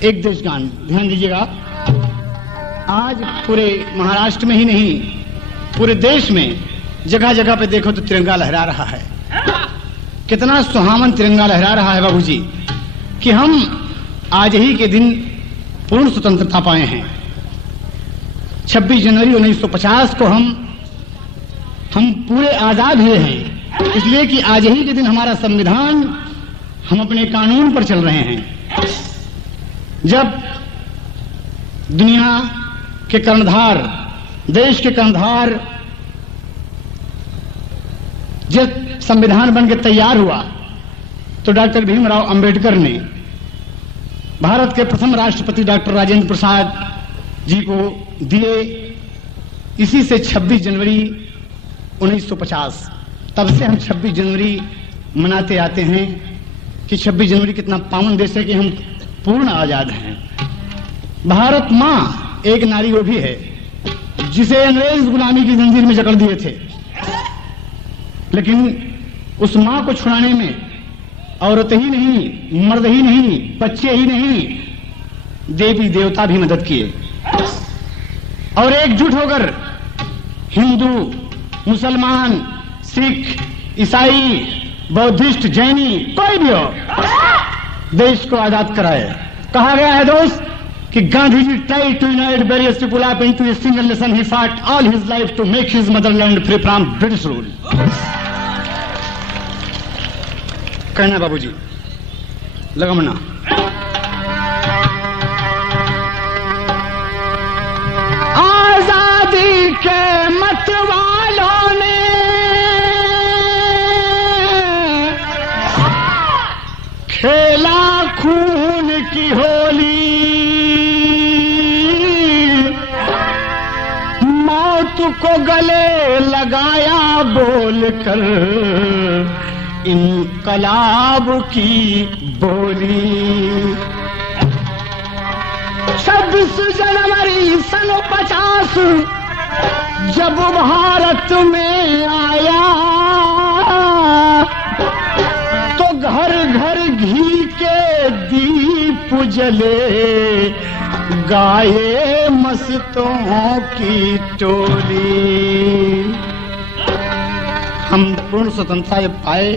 एक देशगान ध्यान दीजिएगा। आज पूरे महाराष्ट्र में ही नहीं, पूरे देश में जगह जगह पे देखो तो तिरंगा लहरा रहा है। कितना सुहावन तिरंगा लहरा रहा है बाबूजी कि हम आज ही के दिन पूर्ण स्वतंत्रता पाए हैं। 26 जनवरी 1950 को हम पूरे आजाद हुए हैं, इसलिए कि आज ही के दिन हमारा संविधान, हम अपने कानून पर चल रहे हैं। जब दुनिया के कर्णधार, देश के कर्णधार जब संविधान बन के तैयार हुआ तो डॉक्टर भीमराव अंबेडकर ने भारत के प्रथम राष्ट्रपति डॉक्टर राजेंद्र प्रसाद जी को दिए। इसी से 26 जनवरी 1950, तब से हम 26 जनवरी मनाते आते हैं कि 26 जनवरी कितना पावन देश है कि हम पूर्ण आजाद हैं। भारत मां एक नारी वो भी है जिसे अंग्रेज गुलामी की जंजीर में जकड़ दिए थे, लेकिन उस मां को छुड़ाने में औरत ही नहीं, मर्द ही नहीं, बच्चे ही नहीं, देवी देवता भी मदद किए और एकजुट होकर हिंदू, मुसलमान, सिख, ईसाई, बौद्धिस्ट, जैनी, कोई भी हो, देश को आजाद कराए। कहा गया है दोस्त कि Gandhi ji tried to unite various people up into a single nation. He fought all his life to make his motherland free from British rule. कहना बाबूजी लगमना। आजादी के मतवालों ने खेला खून की होली, मौत को गले लगाया बोलकर इनकलाब की बोली। 26 जनवरी सन 50 जब भारत में आया तो घर घर घी के दीप जले, गाये मस्तों की टोली। हम पूर्ण स्वतंत्रता जब पाए,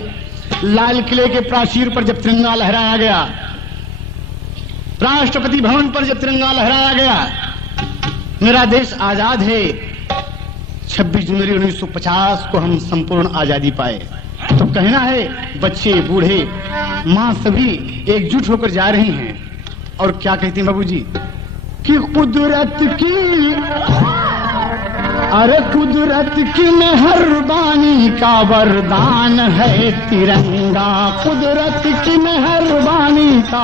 लाल किले के प्राचीर पर जब तिरंगा लहराया गया, राष्ट्रपति भवन पर जब तिरंगा लहराया गया, मेरा देश आजाद है। 26 जनवरी 1950 को हम संपूर्ण आजादी पाए। तो कहना है बच्चे, बूढ़े, मां सभी एकजुट होकर जा रही हैं और क्या कहती हैं बाबूजी कि कुदरत की, अरे कुदरत की मेहरबानी का वरदान है तिरंगा, कुदरत की मेहरबानी का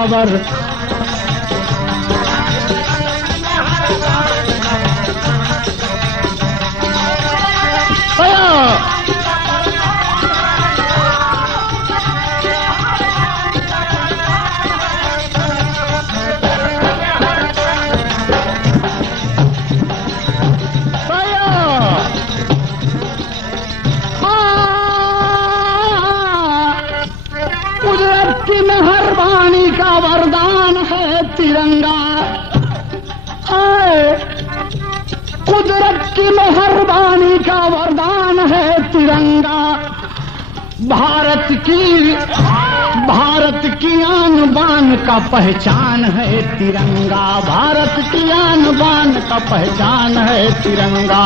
मेहरबानी का वरदान है तिरंगा, कुदरत की मेहरबानी का वरदान है तिरंगा। भारत की आन बान का पहचान है तिरंगा, भारत की आन बान का पहचान है तिरंगा।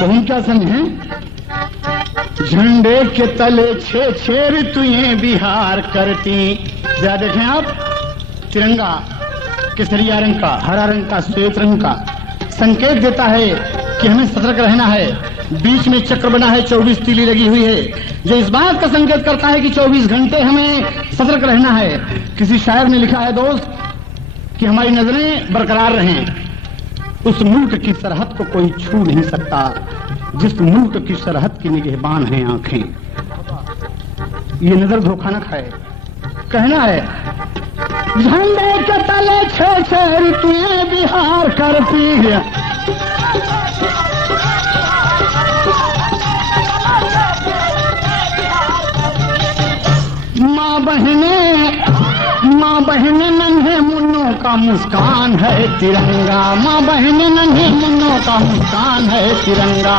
बहुम क्या समझे, झंडे के तले छे छेर तुझे बिहार करती। क्या देखें आप, तिरंगा केसरिया रंग का, हरा रंग का, श्वेत रंग का संकेत देता है कि हमें सतर्क रहना है। बीच में चक्र बना है, 24 तीली लगी हुई है, जो इस बात का संकेत करता है कि 24 घंटे हमें सतर्क रहना है। किसी शायर ने लिखा है दोस्त कि हमारी नजरें बरकरार रहें, उस मुल्क की सरहद को कोई छू नहीं सकता जिस मुल्क की सरहद की निगहबान हैं आंखें। ये नजर धोखा न खाए। कहना है झंडे के तले छह छह ऋतुएं बिहार करती है, माँ बहने नन्हे मुन्नों का मुस्कान है तिरंगा, माँ बहने नन्हे मुन्नों का मुस्कान है तिरंगा।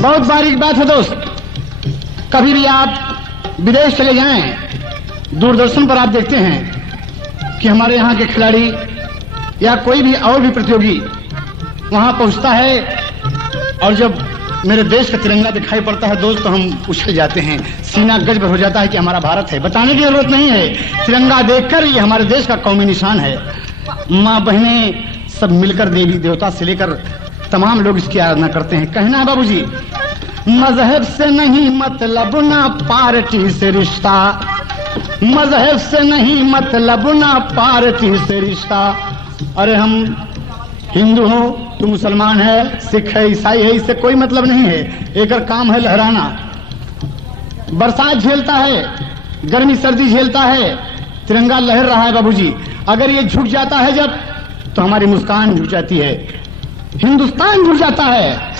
बहुत बारीक बात है दोस्त, कभी भी आप विदेश चले जाएं, दूरदर्शन पर आप देखते हैं कि हमारे यहाँ के खिलाड़ी या कोई भी और भी प्रतियोगी वहां पहुंचता है और जब मेरे देश का तिरंगा दिखाई पड़ता है दोस्त तो हम उछल जाते हैं, सीना गजब हो जाता है कि हमारा भारत है। बताने की जरूरत नहीं है, तिरंगा देखकर ये हमारे देश का कौमी निशान है। माँ बहनें सब मिलकर देवी देवता से लेकर तमाम लोग इसकी आराधना करते हैं। कहना है बाबूजी मजहब से नहीं मतलब ना पार्टी से रिश्ता, मजहब से नहीं मतलब ना पार्टी से रिश्ता। अरे हम हिंदू हो, तू मुसलमान है, सिख है, ईसाई है, इससे कोई मतलब नहीं है। एक काम है लहराना। बरसात झेलता है, गर्मी सर्दी झेलता है, तिरंगा लहर रहा है बाबूजी। अगर ये झुक जाता है जब तो हमारी मुस्कान झुक जाती है, हिंदुस्तान झुक जाता है।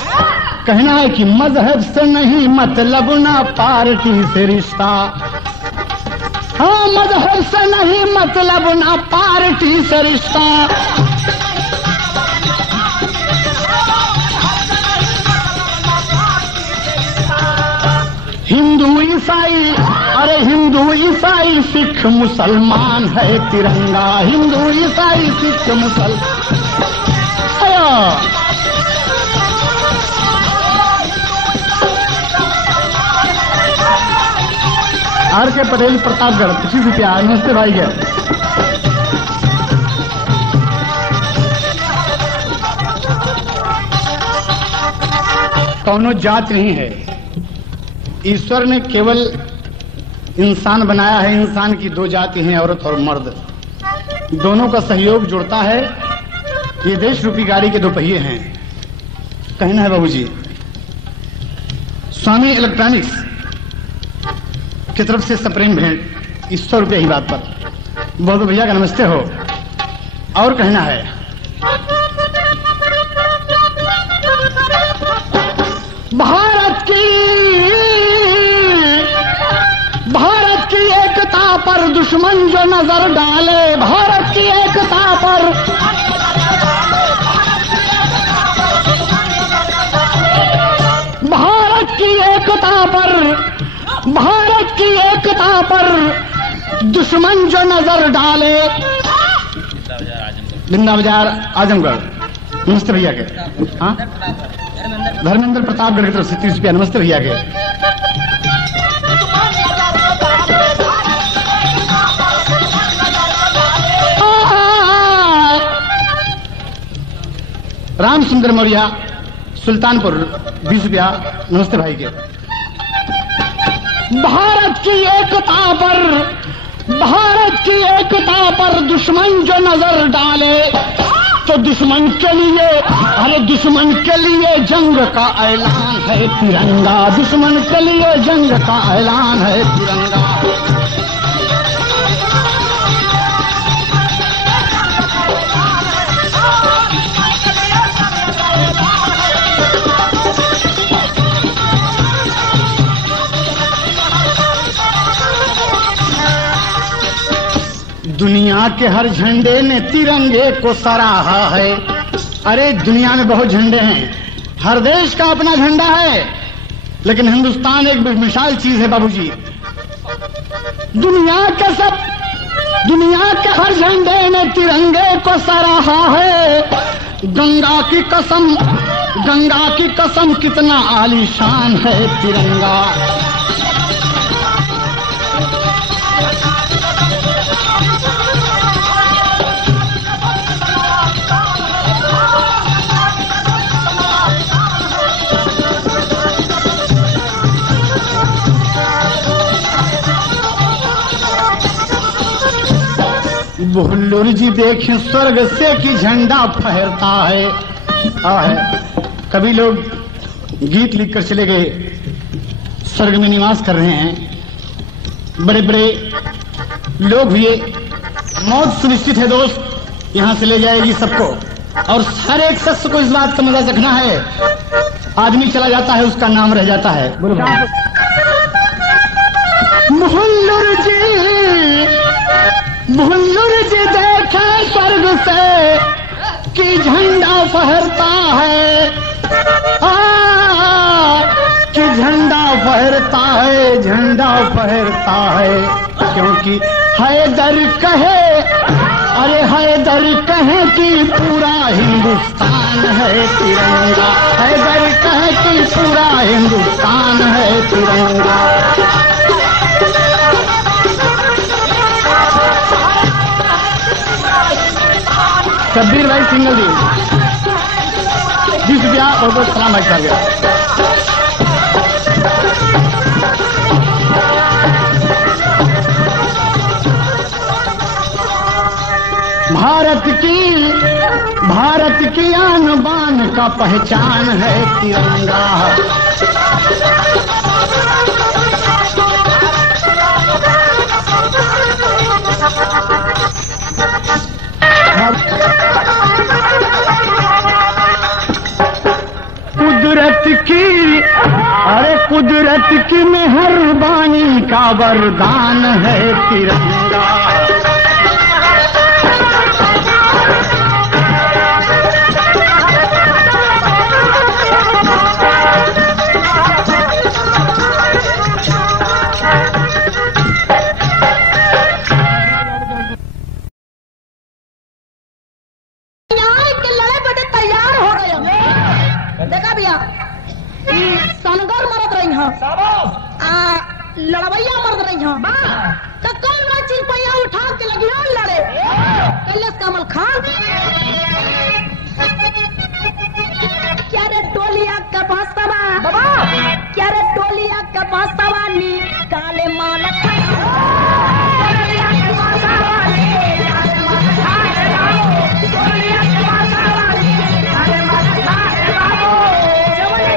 कहना है कि मजहब से नहीं मतलब ना पार्टी से रिश्ता, हाँ मजहब से नहीं मतलब ना पार्टी से रिश्ता। हिंदू ईसाई, अरे हिंदू ईसाई सिख मुसलमान है तिरंगा, हिंदू ईसाई सिख मुसलमान। आर के पटेल प्रतापगढ़ 25 रुपया। नमस्ते भाई क्या कौनो जात नहीं है, ईश्वर ने केवल इंसान बनाया है। इंसान की दो जाति हैं, औरत और मर्द, दोनों का सहयोग जुड़ता है। ये देश रूपी गाड़ी के दो पहिए हैं। कहना है बाबूजी स्वामी इलेक्ट्रॉनिक्स की तरफ से सप्रेम भेंट 100 रुपये ही बात पर। बहुत भैया का नमस्ते हो। और कहना है भारत की एकता पर दुश्मन जो नजर डाले, भारत की एकता पर, भारत की एकता पर, भारत की एकता पर दुश्मन जो नजर डाले। बिंदा बाजार आजमगढ़। नमस्ते भैया के। हाँ धर्मेंद्र प्रतापगढ़ की तरफ से 30 रुपया। नमस्ते भैया के। राम सुंदर मौर्य सुल्तानपुर 20 रुपया। नमस्ते भाई के। भारत की एकता पर, भारत की एकता पर दुश्मन जो नजर डाले तो दुश्मन के लिए, अरे दुश्मन के लिए जंग का ऐलान है तिरंगा, दुश्मन के लिए जंग का ऐलान है तिरंगा। दुनिया के हर झंडे ने तिरंगे को सराहा है। अरे दुनिया में बहुत झंडे हैं, हर देश का अपना झंडा है, लेकिन हिंदुस्तान एक बेमिसाल चीज है बाबूजी। दुनिया के हर झंडे ने तिरंगे को सराहा है। गंगा की कसम कितना आलीशान है तिरंगा। बुल्लुर जी देखें स्वर्ग से कि झंडा फहरता है। कभी लोग गीत लिखकर चले गए, स्वर्ग में निवास कर रहे हैं, बड़े बड़े लोग हुए, मौत सुनिश्चित है दोस्त, यहां से ले जाएगी सबको, और हर एक शख्स को इस बात का मजा चखना है। आदमी चला जाता है, उसका नाम रह जाता है। बुल्लुर जी देखे स्वर्ग से कि झंडा फहरता है, कि झंडा फहरता है, झंडा फहरता है, क्योंकि हैदर कहे, अरे हैदर कहे कि पूरा हिंदुस्तान है तिरंगा, हैदर कहे कि पूरा हिंदुस्तान है तिरंगा। शब्बीर भाई सिंगल जी 20 रुपया और बहुत सलाम भाई कर गया। भारत की आन बान का पहचान है तिरंगा। कुदरत की मेहरबानी का वरदान है तिरंगा। लड़वैया मर्द रही हूँ तो कौन चीज पहिया उठा के लगी हो लड़े कैलाश कमल खान। क्या रे टोलिया का बास्तवा बाबा, क्या रे टोलिया का बास्तवा नी काले मालक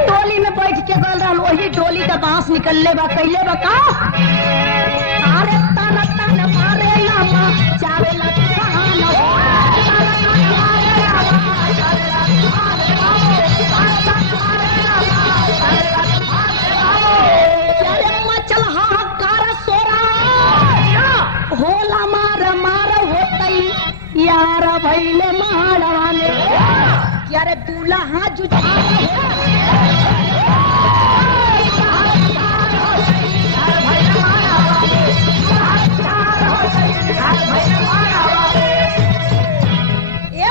टोली में बैठ के गल रहा वही टोली का बांस निकलले बा कैले बा का। अरे तन तन मारे लामा चावे लखना अरे मचल हाहाकार सोरा होला मार मार होतई यार भइले मारवाने। क्या रे दूल्हा जुझा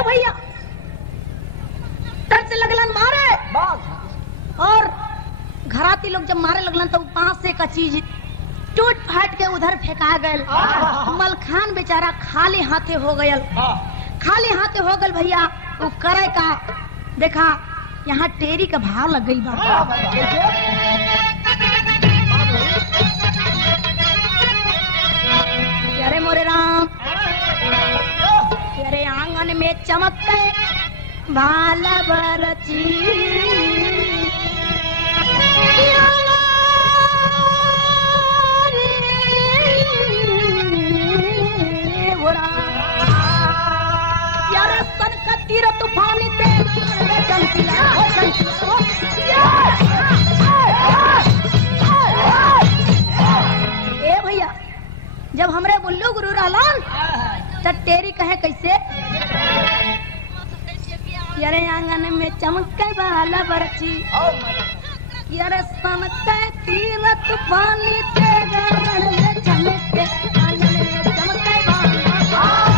भैया तट से लगलन मारे और घराती लोग जब मारे लगलन तो पांच से का चीज टूट फाट के उधर फेंका गयल। मलखान बेचारा खाली हाथे हो गयल, खाली हाथे हो गल भैया। वो करे का देखा यहाँ टेरी का भाव लग गई बा। अरे मोरे राम तेरे आंगन में चमकते भाला बरची यार सन का तीर तूफानी ते ए भैया जब हमरे बुल्लू गुरु रहलन तो टेरी कहे कैसे यारे आंगन में चमके वाला बरची यारे सनके तीरथ पानी ते गगन में चमके आंगन में चमके वाला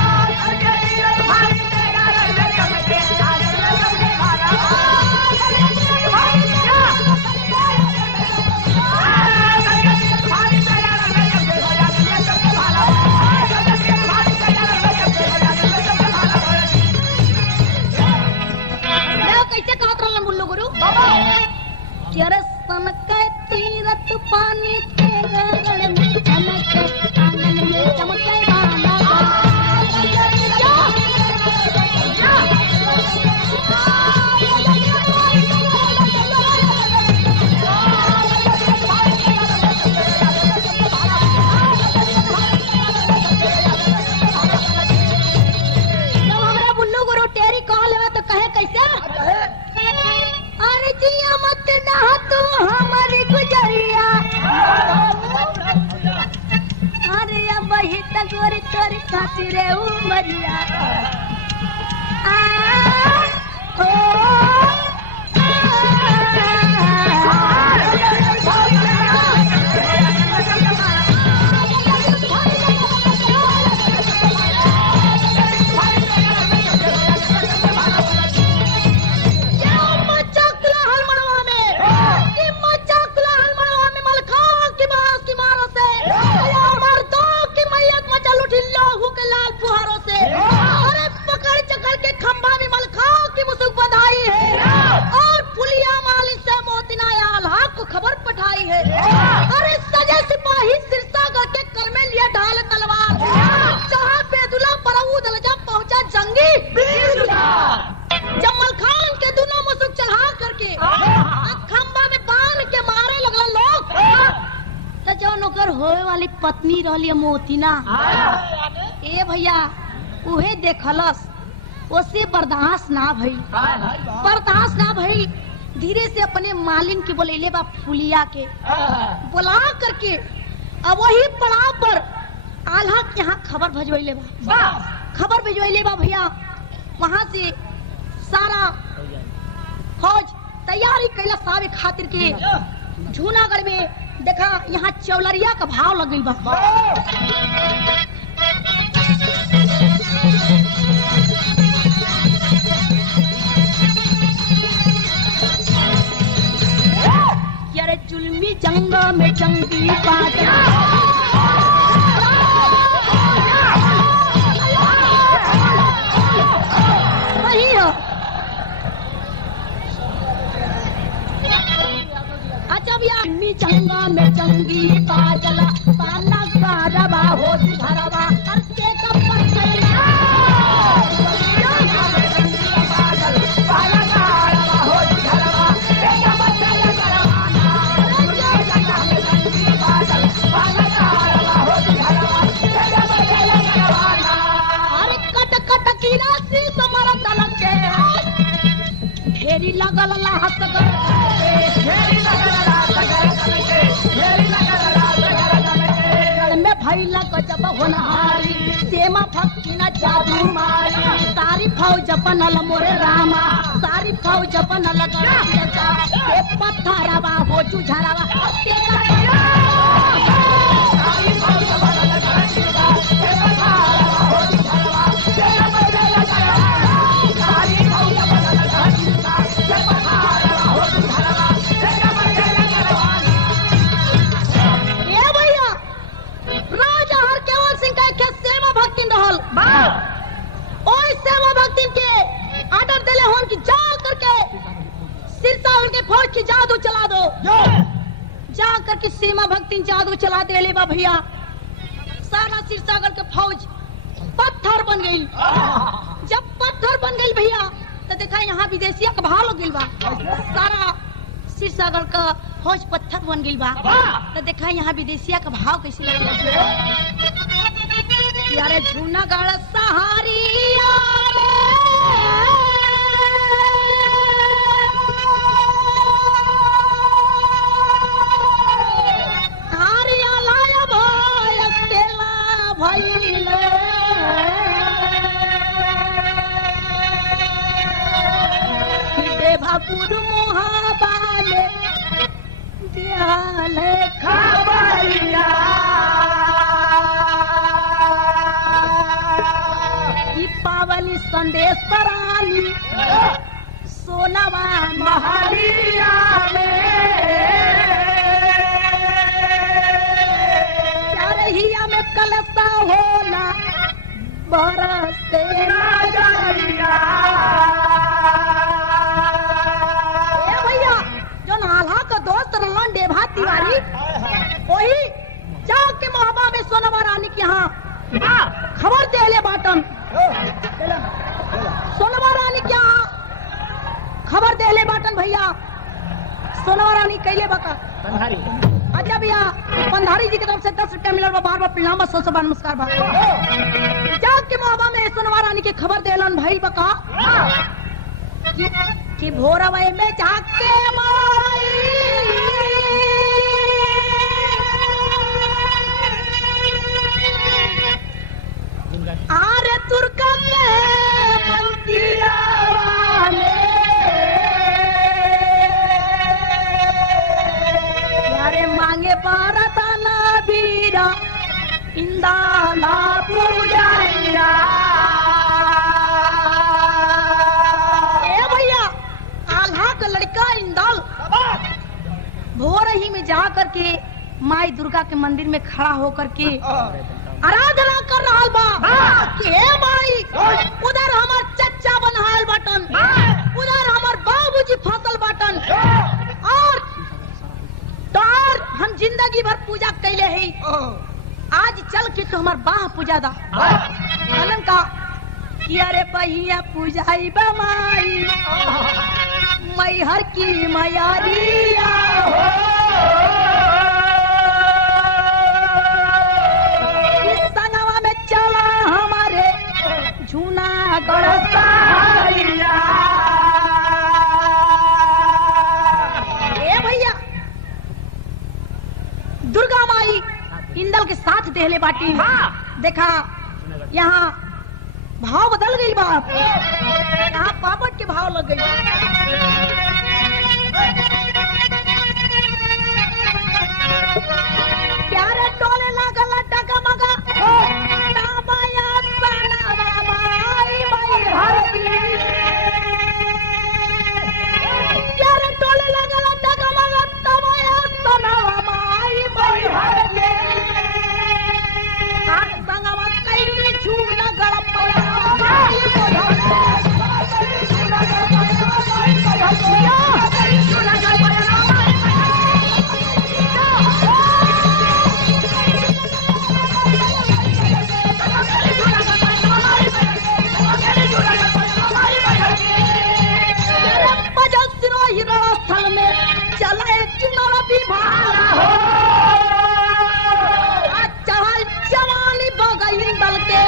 तीरथ पानी तेरा प्यार खातिर उमरिया पत्नी रहली मोतिना ए भैया उहे देखलस ओसे बर्दाश्त ना भई धीरे से अपने मालिन के बोलेले बा फुलिया के बुला करके अब वही पड़ाव पर आल्हा के यहाँ खबर भेजवैले बा भैया वहाँ से सारा फौज तैयारी कैला सावे खातिर के जूनागढ़ में देखा यहाँ चौलरिया का भाव लग गई बा यारे जुल्मी जंग में जंगी बाजा वही हो जंगा में जंगी बाजला पाना गारवा हो धरवा करके कपर चला पाना गारवा हो धरवा के कपर करवाना पाना गारवा हो धरवा के कपर करवाना अरे कट कट की राशि समर तलक के घेरी लगल हंस कर घेरी लगल भैला को जब होनहारी सेमा भक्ति न जादू मारी सारी फौज बनल मोरे रामा सारी फौज बनल गणिया के पत्थरवा हो जुझरवा सारी फौज बनल गणिया के पत्थरवा हो जुझरवा सारी फौज बनल गणिया के पत्थरवा हो जुझरवा सेवा भक्ति रहल ओई सेवा भक्ति के आर्डर देले होन कि जा करके सिरसागर के फौज की जादू चला दो जा करके सेवा भक्ति जादू चला देले बा भैया सारा सिरसागर के फौज पत्थर बन गई जब पत्थर बन गई भैया तो देखा यहाँ विदेशिया का भाव लग गई बा सारा सिरसागर का फौज पत्थर बन गई बा तो देखा यहाँ विदेशिया का भाव कैसे लग यारे जूनागढ़ सहारिया हारिया लाया भाई अकेला भइले देवापुर मोहाबाले दियाले खबरिया पावली संदेश परानी सोनवा महलिया में चारहिया में कलसा होला बरसे भैया जो नाला का दोस्त रहन देभा तिवारी वही जाके मोहब्बा में सोनवा रानी के यहाँ खबर देले बाटन सोनवा रानी क्या खबर देले बाटन भैया सोनवा रानी कैले बका अच्छा भैया पंधारी जी की तरफ से 10 रुपया मिलल बा बार बार प्रणाम 100 बार नमस्कार बा जाके मोहब्बा में सोनवा रानी के खबर देलन भाई बका कि भोरवे में जाके सांगे पारताना बीरा इंदाला पूजाइया। ए भैया आल्हा का लड़का इंदल भोर ही में जा करके माई दुर्गा के मंदिर में खड़ा होकर के आराधना कर रहा बा कि हे माई उधर हमार चच्चा बनहाल बटन, उधर हमार बाबूजी फसल बटन और तोर हम जिंदगी भर पूजा कैले है, आज चल के तो हमार बाह पूजा दा। अनन का कि अरे पहिया पूजाई बा माई मैहर की मैयारिया संगवा में चला हमारे जूनागढ़ सारिया। ए भैया दुर्गा माई इंदल के साथ देहले बाटी। देखा यहाँ भाव बदल गई बाप, यहाँ पापट के भाव लग गई। प्यारे टोले लागल डगमगा नामाया सनवा माई मैहर की। प्यारे टोले लागल डगमगा नामाया सनवा माई मैहर की। आज संगवा कैली झूला गड़पया स्थल में चले चुनाव विभाला हो चढ़ल जवानी बगल दल के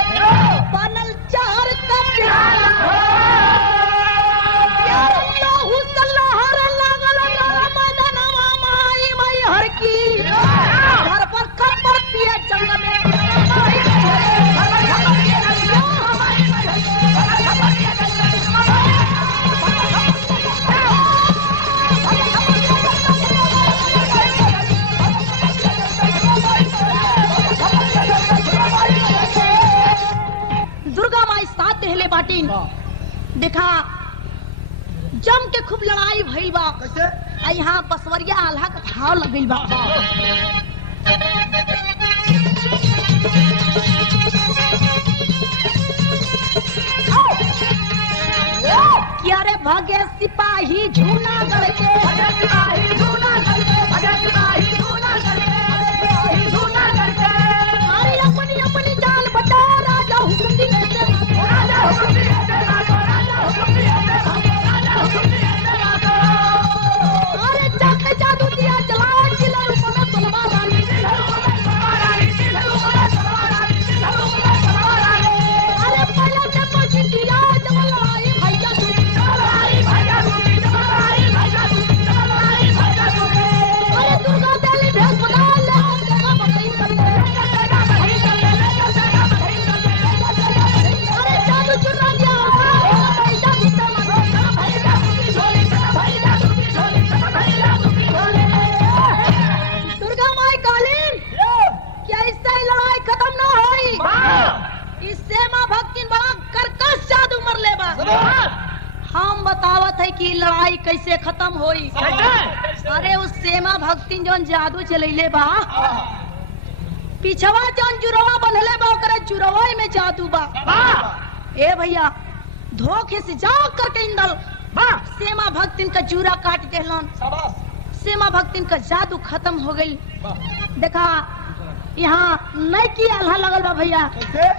बनल चार का प्याला हो लहर लागल मैदानवा माई मैहर की। घर पर खबर पिया जंग में दुर्गा माई साथ देहले बाटी। देखा जम के खूब लड़ाई भइल बा। यहाँ बसवरिया आल्हा का भाव लग बा। क्या रे भागे सिपाही जूनागढ़ के अरे अपनी अपनी जान बचा राजा हुक्म दिए अरे जाके जादू दिया जलाओ जिला रूपना तलवार अरे पहले से कुछ दिया जब लड़ाई भैया अरे दुर्गा देवी भेष बना ले जगह बताई कर ले अरे जादू चुरा दिया दुर्गा माई कालीन क्या इससे लड़ाई खत्म ना होई। इससे माँ भक्तिन बड़ा कर्कश जादू मर ले बा। हम बतावत है कि लड़ाई कैसे खत्म होई। अरे उस सेमा भक्तिन जोन जादू चलैले बा पिछवा जोन जुरवा बनले बा ओकरे जुरवा में जादू बा। ए भैया धोखे से जा करके इंदल सेमा भक्तिन का जूरा काट देलन। सेमा भक्तिन का जादू खत्म हो गई। देखा यहाँ नैकी आल्हा लगल बा भैया।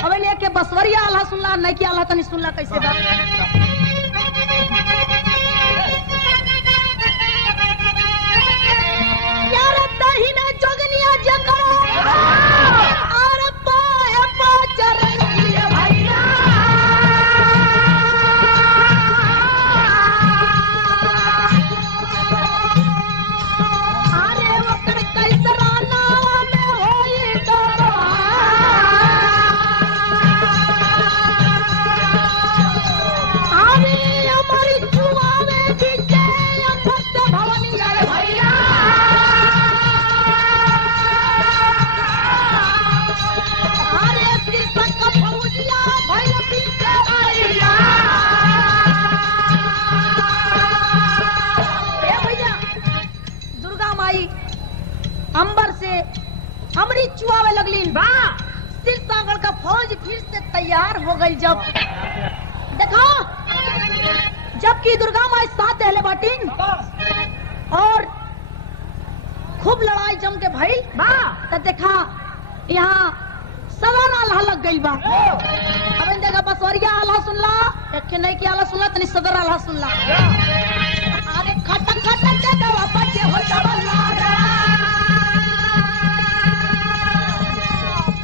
अब लेके बसवरिया आल्हा सुनला, नैकी आल्हा तनी सुनला कैसे बा। यार दही में जोगनिया जकरो और पाए पाचर भैया अरे ओकर कैसरा नावा में होई डरा से हमरी चुआवे लगली। सिरसागढ़ का फौज फिर से तैयार हो गई। जब देखो जबकि दुर्गा माई साथ दहले बाटिन और खूब लड़ाई जम के भइल तो देखा यहाँ सवार आल्हा लग गई बा। अब देखा बसवरिया आल्हा सुनला, एक नहीं की आल्हा सुनला, तनी सदर आल्हा सुनला। अरे खटक खटक के दवा बच्चे हो जावला।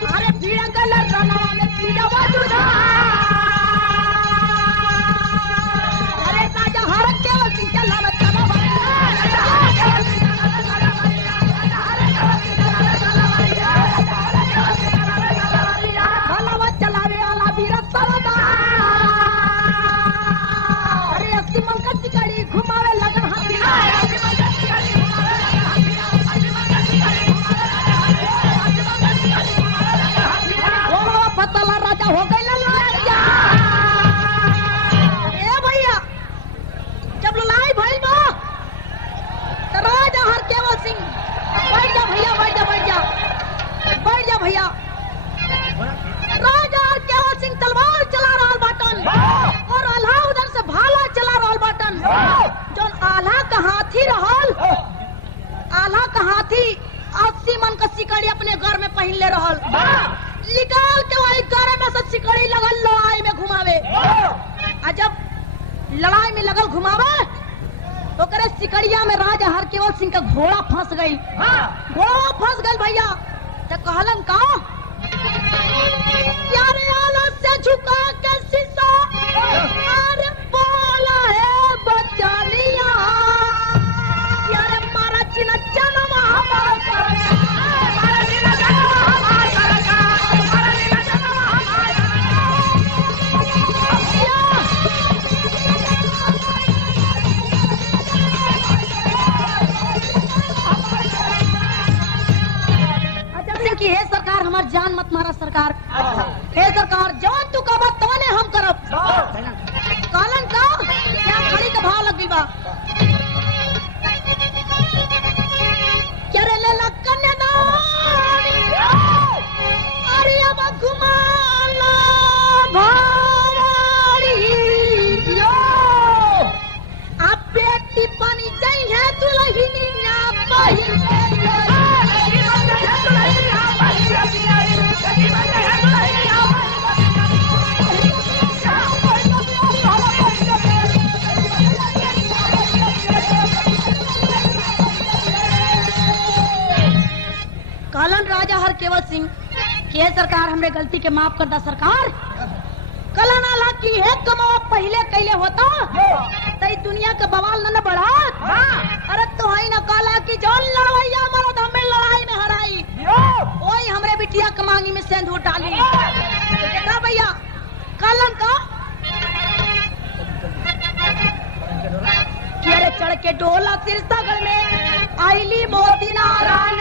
अरे पीड़ा कलर रनवा में पीड़ा बाजुदा। अरे राजा हरक के वसिंग चला में चला भलावा चलावे आला वीर सरदा। अरे अस्सी मन का चिकड़ी घुमावे लगन हाथी। पतला राजा हो गई लड़ाइया। ए भैया जब लड़ाई भइल बा तो राजा हरकेवल सिंह बैठ जा भैया, बैठ जा, बैठ जा, बैठ जा भैया। राजा हरकेवल सिंह तलवार चला रहल बाटन और आल्हा उधर से भाला चला रहल बाटन। जौन आल्हा का हाथी रहल, आल्हा का हाथी 80 मन का सिकड़ी अपने घर में पहन ले रहल। निकाल के वही गारे में से सिकड़ी लगल लड़ाई में घुमावे। आ जब लड़ाई में लगल घुमावे तो करे सिकड़िया में राजा हरकेवल सिंह का घोड़ा फंस गई। घोड़ा फंस गई भैया तो कहलन का यार आला से झुका के शीशा। अरे बोला है बचानिया यार मारा चिनचन की हे सरकार हमार जान मत मारा सरकार। हे सरकार जवान तू कब तवने हम करब। कालन का क्या खड़ी का भाव लग गई बा। क्या रे ले लकने ना अरे अब घुमाला भावारी यो आप बेटी पानी जाई है दुल्हनी ना पहिल। कालन राजा हरकेवल सिंह के सरकार हमरे गलती के माफ कर दा सरकार। कलन आला की है कमावा पहले कैले होता तई दुनिया के बवाल न बढ़ा। अरे तो है न काला की जौन लड़वैया मरद हमें लड़ाई में हराई ओई हमरे बिटिया कमांगी में सिंदूर डाली। देखा भैया कालन का चढ़ के डोला सिरसागढ़ में आईली मोती नारायण।